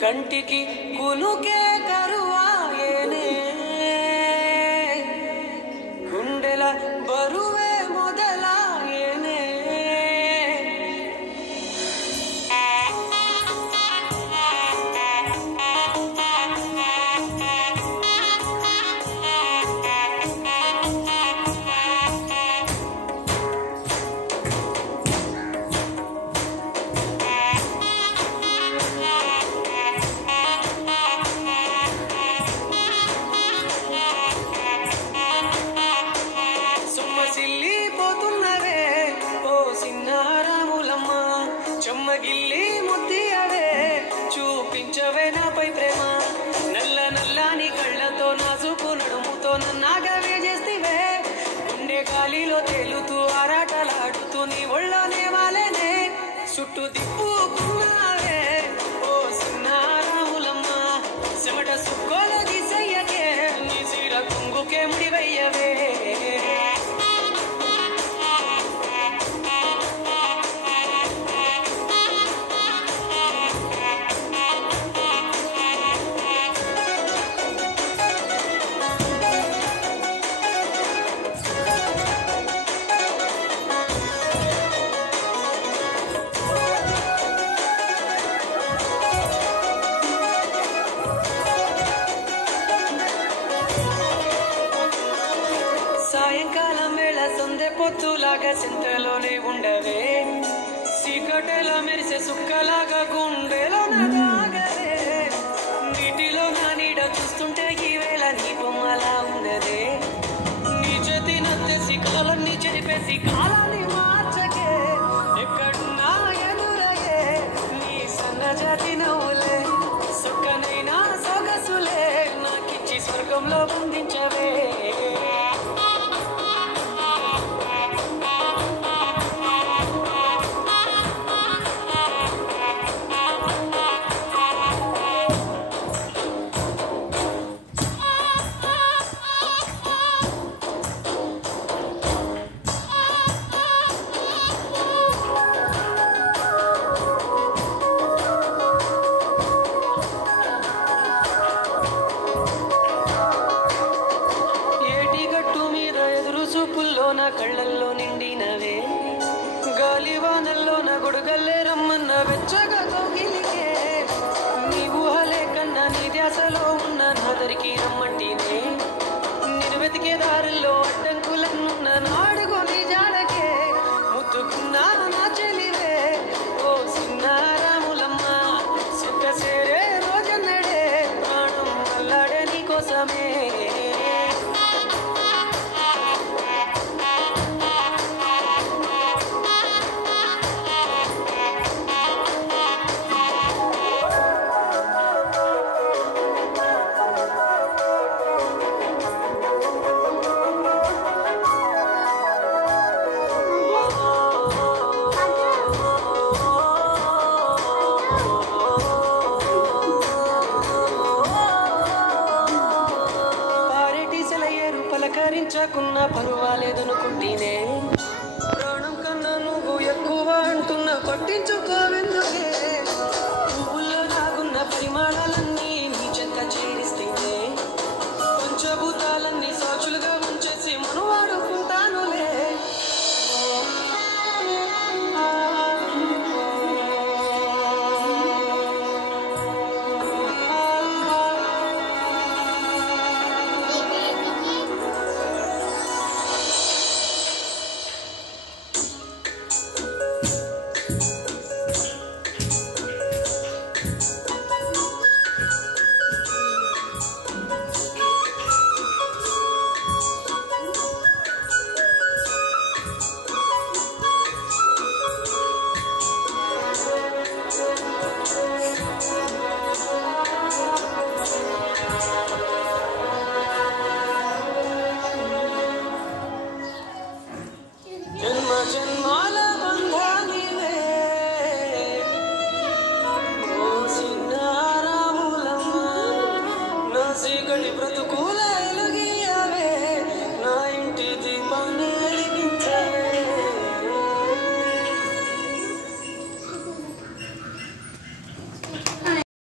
కంటికి కునుకే కరువాయేనే గుండెల బరువే మొదలాయేనే చెమ్మగిల్లి ముద్దియవే చూపించవే నాపై ప్రేమ నల్ల నల్లని కళ్ళతో నాజుకు నడుముతో నన్నాగవే చేస్తివే గుండె గాలిలో తేలుతూ ఆరాటలాడుతూ నీ ఒళ్ళోనే వాలేనే చుట్టూ తిప్పుకున్నావే ఓ సిన్నారాములమ్మ చెమట సుక్కోల దిశయ్యకే నీ చీర కొంగుకే ముడివయ్యవే సాయంకాలం వేళ సందె పొత్తులాగా చింతలోనే ఉండవే చీకటిలో మెరిసే సుక్కలాగా గుండెలో నాగవే నీటిలో నా నీడ చూస్తుంటే ఈ వేళ నీ బొమ్మలా ఉన్నదే నీ చేతి నత్తేసి కాలాన్ని చెరిపేసి కాలాన్ని మార్చకే ఎక్కడున్నా ఎదురయ్యే నీ సన్నజాతి నవ్వులే సుక్కనైనా సొగసులే నాకిచ్చి స్వర్గంలో బంధించవే నా కళ్ళల్లో నిండినవే గాలివానల్లో నా గొడుగల్లే రమ్మన్న వెచ్చగా కౌగిలికే నీ ఊహలే కన్నా నీ ధ్యాసలో ఉన్న నాదరికి రమ్మంటినే నేను వెతికే దారుల్లో అడ్డంకులన్నున్న నాడుగో నీ జాడకే ముద్దుకున్నా నా చెలివే ఓ సిన్నారాములమ్మ సుక్క సేరే రోజన్నడే ప్రాణం అల్లాడే నీ కోసమే పలకరించకున్నా పర్వాలేదనుకుంటేనే ప్రాణం కన్నా నువ్వు ఎక్కువ అంటున్నా పట్టించుకోవెందుకే